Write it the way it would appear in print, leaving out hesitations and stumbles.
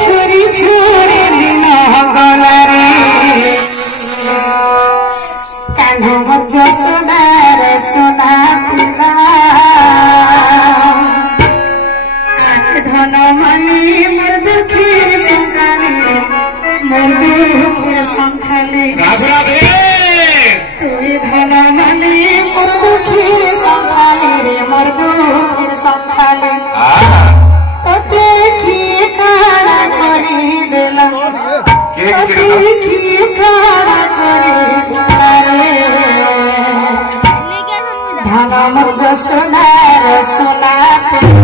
छोरी छोरी दिन गला रे कान्हो मज सोनार सोना पिला धन मानी मोर दुखी संखाली मोर दुखी संखाली तुई धन मानी मोर दुखी संखाली रे मोर दुखी संखाली तते की काड़ा करी देला तते की काड़ा करी देला रे धन मज सोनार सोना